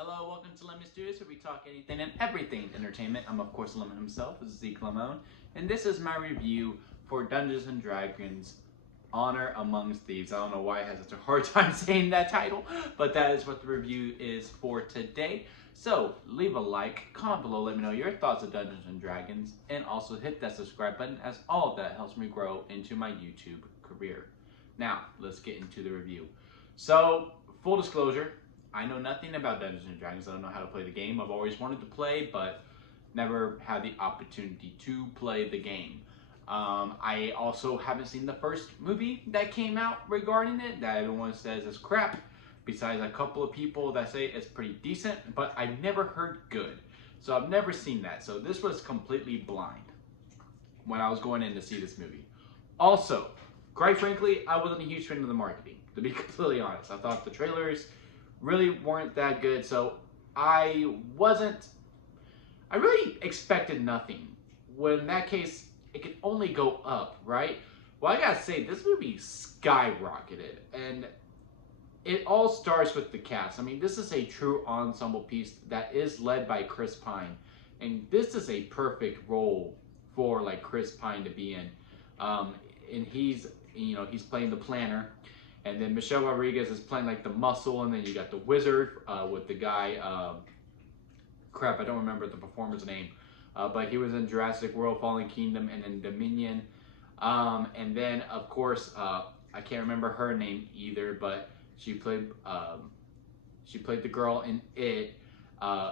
Hello, welcome to Lemon Studios, where we talk anything and everything entertainment. I'm of course Lemon himself, Zeke Lemon, and this is my review for Dungeons and Dragons Honor Amongst Thieves. I don't know why I had such a hard time saying that title, but that is what the review is for today. So leave a like, comment below, let me know your thoughts of Dungeons and Dragons, and also hit that subscribe button, as all of that helps me grow into my YouTube career. Now, let's get into the review. So, full disclosure, I know nothing about Dungeons and Dragons. I don't know how to play the game. I've always wanted to play, but never had the opportunity to play the game. I also haven't seen the first movie that came out regarding it, that everyone says is crap, besides a couple of people that say it's pretty decent, but I've never heard good. So I've never seen that. So this was completely blind when I was going in to see this movie. Also, quite frankly, I wasn't a huge fan of the marketing, to be completely honest. I thought the trailers really weren't that good, so I really expected nothing. Well, in that case, it could only go up, right? Well, I gotta say, this movie skyrocketed, and it all starts with the cast. I mean, this is a true ensemble piece that is led by Chris Pine, and this is a perfect role for like Chris Pine to be in. And he's playing the planner. And then Michelle Rodriguez is playing like the muscle, and then you got the wizard with the guy. Crap, I don't remember the performer's name, but he was in Jurassic World: Fallen Kingdom and in Dominion. And then of course I can't remember her name either, but she played the girl in It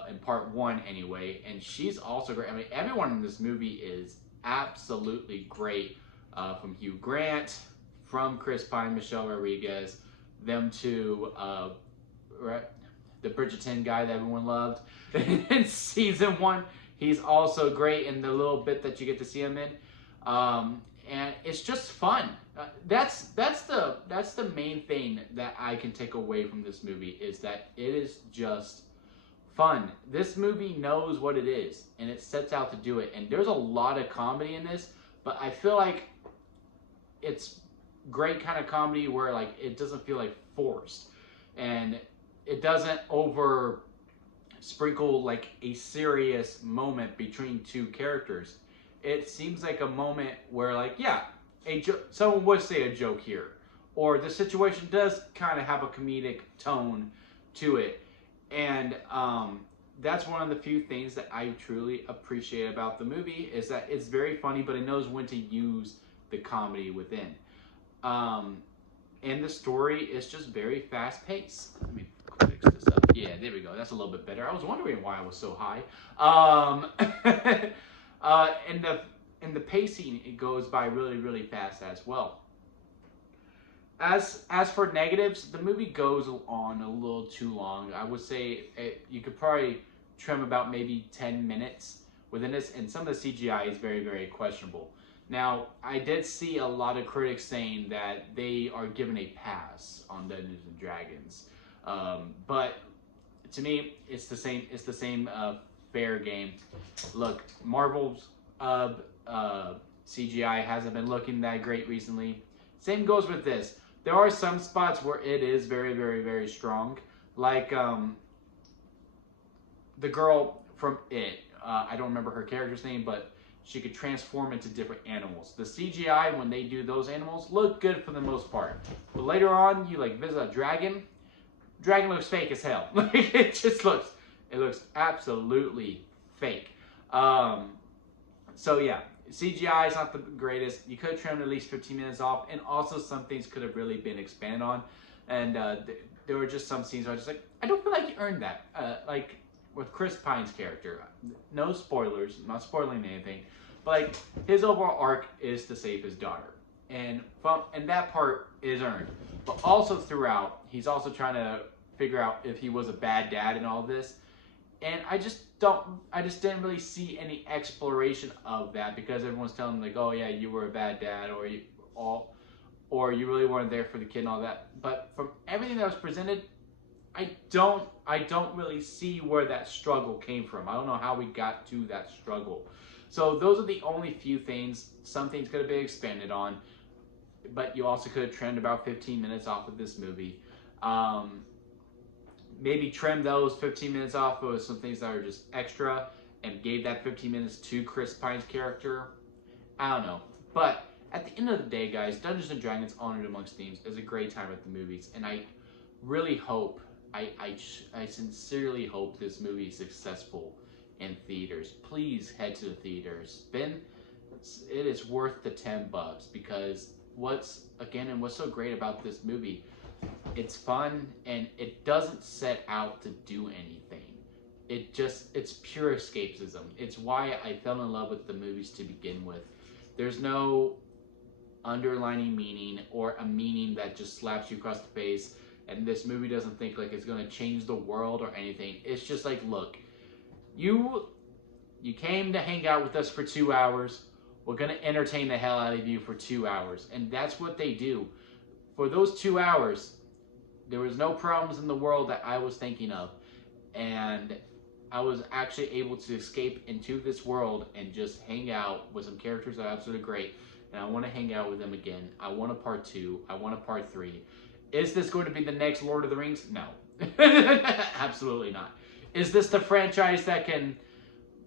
in part one anyway, and she's also great. I mean, everyone in this movie is absolutely great, from Hugh Grant, from Chris Pine, Michelle Rodriguez, them two, the Bridgerton guy that everyone loved in season one. He's also great in the little bit that you get to see him in, and it's just fun. That's the main thing that I can take away from this movie, is that it is just fun. This movie knows what it is, and it sets out to do it. And there's a lot of comedy in this, but I feel like it's great kind of comedy where like it doesn't feel like forced, and it doesn't over sprinkle like a serious moment between two characters. It seems like a moment where like, yeah, someone would say a joke here, or the situation does kind of have a comedic tone to it. And that's one of the few things that I truly appreciate about the movie, is that it's very funny, but it knows when to use the comedy within. And the story is just very fast paced. Let me fix this up. Yeah, there we go. That's a little bit better. I was wondering why I was so high. And the pacing, it goes by really, really fast as well. As for negatives, the movie goes on a little too long. I would say you could probably trim about maybe 10 minutes within this, and some of the CGI is very, very questionable. Now, I did see a lot of critics saying that they are given a pass on Dungeons and Dragons, but to me, it's the same. It's the same fair game. Look, Marvel's CGI hasn't been looking that great recently. Same goes with this. There are some spots where it is very, very, very strong, like the girl from It. I don't remember her character's name, but she could transform into different animals. The CGI, when they do those animals, look good for the most part. But later on, you like visit a dragon. Dragon looks fake as hell. It looks absolutely fake. So yeah, CGI is not the greatest. You could have trimmed at least 15 minutes off, and also some things could have really been expanded on. And there were just some scenes where I was just like, I don't feel like you earned that. Like with Chris Pine's character, no spoilers, I'm not spoiling anything, but like his overall arc is to save his daughter, and that part is earned. But also throughout, he's also trying to figure out if he was a bad dad and all this, and I just didn't really see any exploration of that, because everyone's telling him like, oh yeah, you were a bad dad, or you really weren't there for the kid and all that. But from everything that was presented, I don't really see where that struggle came from. I don't know how we got to that struggle. So those are the only few things. Some things could have been expanded on, but you also could have trimmed about 15 minutes off of this movie. maybe trim those 15 minutes off with some things that are just extra and gave that 15 minutes to Chris Pine's character. I don't know. But at the end of the day, guys, Dungeons and Dragons Honored Amongst Thieves is a great time at the movies. And I really hope, I sincerely hope this movie is successful in theaters. Please head to the theaters. It is worth the $10 because what's so great about this movie, it's fun and it doesn't set out to do anything. It's pure escapism. It's why I fell in love with the movies to begin with. There's no underlining meaning or a meaning that just slaps you across the face, and this movie doesn't think like it's going to change the world or anything. It's just like, look, you came to hang out with us for 2 hours. We're going to entertain the hell out of you for 2 hours. And that's what they do. For those 2 hours, there was no problems in the world that I was thinking of. And I was actually able to escape into this world and just hang out with some characters that are absolutely great. And I want to hang out with them again. I want a part 2. I want a part 3. Is this going to be the next Lord of the Rings? No. Absolutely not. Is this the franchise that can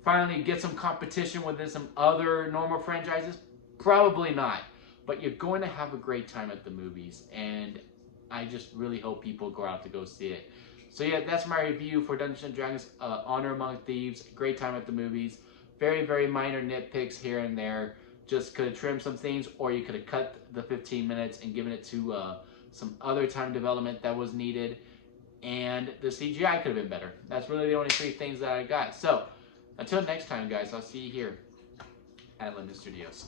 finally get some competition within some other normal franchises? Probably not. But you're going to have a great time at the movies. And I just really hope people go out to go see it. So yeah, that's my review for Dungeons & Dragons Honor Among Thieves. Great time at the movies. Very, very minor nitpicks here and there. Just could have trimmed some things, or you could have cut the 15 minutes and given it to some other time development that was needed. And the CGI could have been better. That's really the only 3 things that I got. So, until next time, guys, I'll see you here at Lemon Studios.